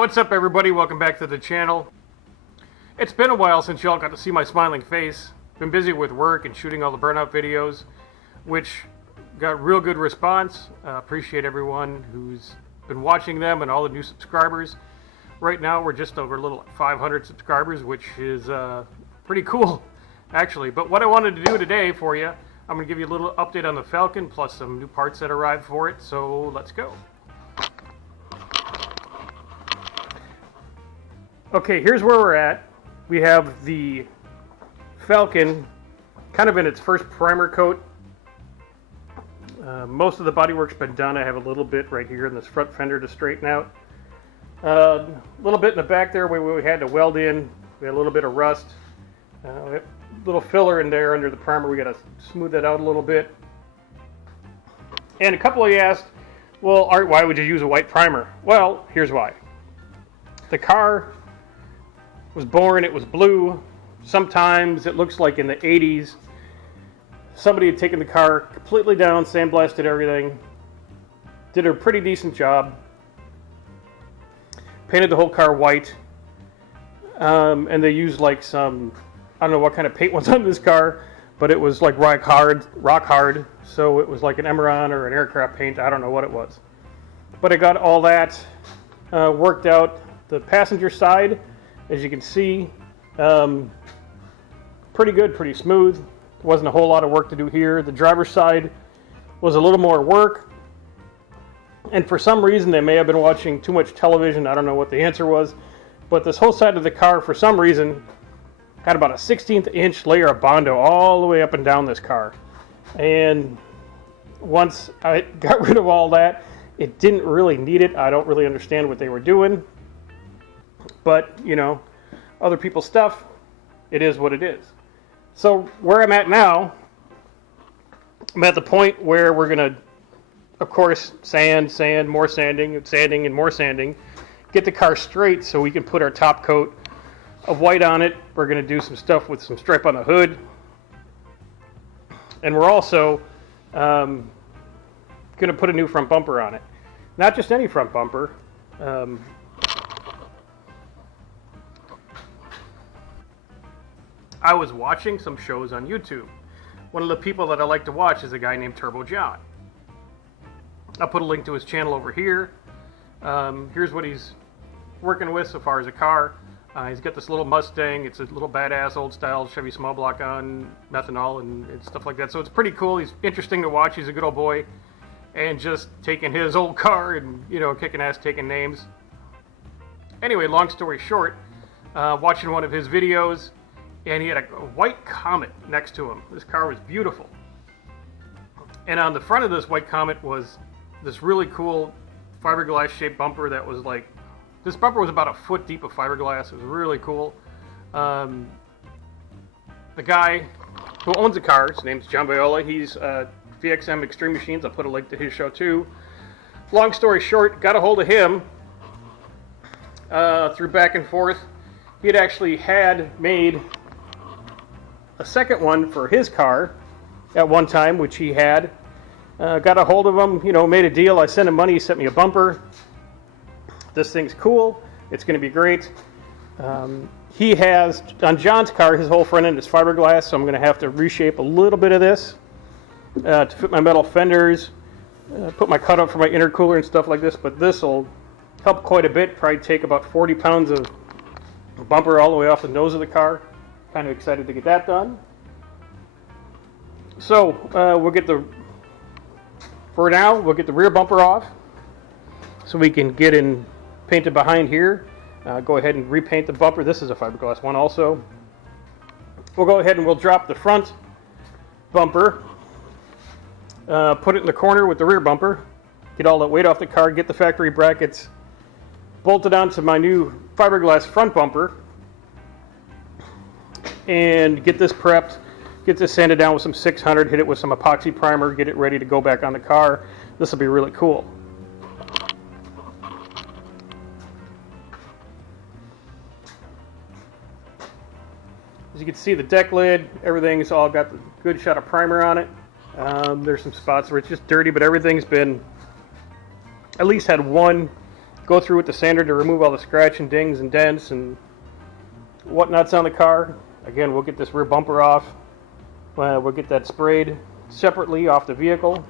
what's up everybody? Welcome back to the channel. It's been a while since y'all got to see my smiling face. Been busy with work and shooting all the burnout videos, which got real good response. Appreciate everyone who's been watching them and all the new subscribers. Right now we're just over a little 500 subscribers, which is pretty cool actually. But what I wanted to do today for you, I'm going to give you a little update on the Falcon plus some new parts that arrived for it. So let's go. Okay, here's where we're at. We have the Falcon kind of in its first primer coat. Most of the bodywork's been done. I have a little bit right here in this front fender to straighten out. A little bit in the back there where we had to weld in. We had a little bit of rust. A little filler in there under the primer. We got to smooth that out a little bit. And a couple of you asked, well, Art, why would you use a white primer? Well, here's why. The car was born, it was blue. Sometimes it looks like in the 80s somebody had taken the car completely down, sandblasted everything, did a pretty decent job, painted the whole car white, and they used like some, I don't know what kind of paint was on this car, but it was like rock hard, so it was like an Emeron or an aircraft paint. I don't know what it was, but I got all that worked out. The passenger side, as you can see, pretty good, pretty smooth. There wasn't a whole lot of work to do here. The driver's side was a little more work. And for some reason, they may have been watching too much television. I don't know what the answer was. But this whole side of the car, for some reason, had about a 16th inch layer of Bondo all the way up and down this car. And once I got rid of all that, it didn't really need it. I don't really understand what they were doing. But, you know, other people's stuff, it is what it is. So where I'm at now, I'm at the point where we're going to, of course, sand, more sanding, and more sanding, get the car straight so we can put our top coat of white on it. We're going to do some stuff with some stripe on the hood. And we're also going to put a new front bumper on it. Not just any front bumper. I was watching some shows on YouTube. One of the people that I like to watch is a guy named Turbo John. I'll put a link to his channel over here. Here's what he's working with so far as a car. He's got this little Mustang. It's a little badass old style Chevy small block on methanol and stuff like that. So it's pretty cool. He's interesting to watch. He's a good old boy. And just taking his old car and, you know, kicking ass, taking names. Anyway, long story short, watching one of his videos, and he had a white Comet next to him. This car was beautiful. And on the front of this white Comet was this really cool fiberglass shaped bumper that was like, this bumper was about a foot deep of fiberglass. It was really cool. The guy who owns the car, his name's John Viola. He's VXM Extreme Machines. I'll put a link to his show too. Long story short, got a hold of him through back and forth. He had actually made a second one for his car at one time, which he had. Got a hold of him, you know, made a deal. I sent him money, he sent me a bumper. This thing's cool. It's going to be great. He has, on John's car, his whole front end is fiberglass, so I'm going to have to reshape a little bit of this to fit my metal fenders, put my cutout for my intercooler and stuff like this, but this will help quite a bit. Probably take about 40 pounds of bumper all the way off the nose of the car. Kind of excited to get that done. So we'll get the rear bumper off so we can get in painted behind here. Go ahead and repaint the bumper. This is a fiberglass one also. We'll go ahead and we'll drop the front bumper, put it in the corner with the rear bumper, get all that weight off the car, get the factory brackets bolted onto my new fiberglass front bumper, and get this prepped, get this sanded down with some 600, hit it with some epoxy primer, get it ready to go back on the car. This will be really cool. As you can see, the deck lid, everything's all got the good shot of primer on it. There's some spots where it's just dirty, but everything's been, at least had one go through with the sander to remove all the scratch and dings and dents and whatnots on the car. Again, we'll get this rear bumper off. We'll get that sprayed separately off the vehicle.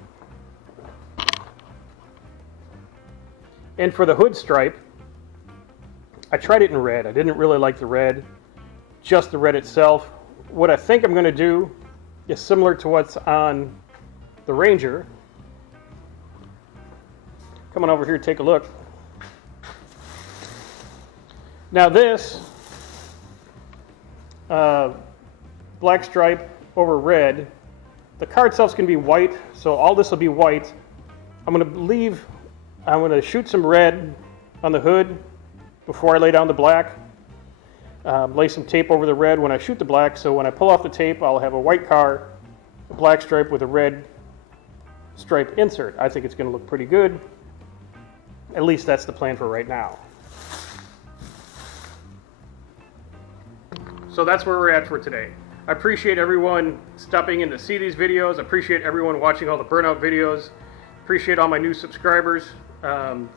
And for the hood stripe, I tried it in red. I didn't really like the red, just the red itself. What I think I'm going to do is similar to what's on the Ranger. Come on over here, take a look. Now this black stripe over red, the car itself is going to be white, so all this will be white. I'm going to shoot some red on the hood before I lay down the black. Lay some tape over the red when I shoot the black, so when I pull off the tape, I'll have a white car, a black stripe with a red stripe insert. I think it's going to look pretty good. At least that's the plan for right now. So that's where we're at for today. I appreciate everyone stopping in to see these videos. I appreciate everyone watching all the burnout videos. Appreciate all my new subscribers.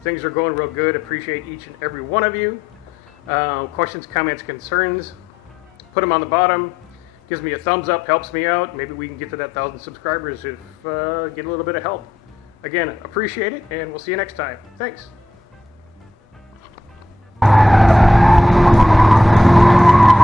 Things are going real good. Appreciate each and every one of you. Questions, comments, concerns, put them on the bottom. Gives me a thumbs up, helps me out. Maybe we can get to that 1,000 subscribers if get a little bit of help. Again, appreciate it, and we'll see you next time. Thanks.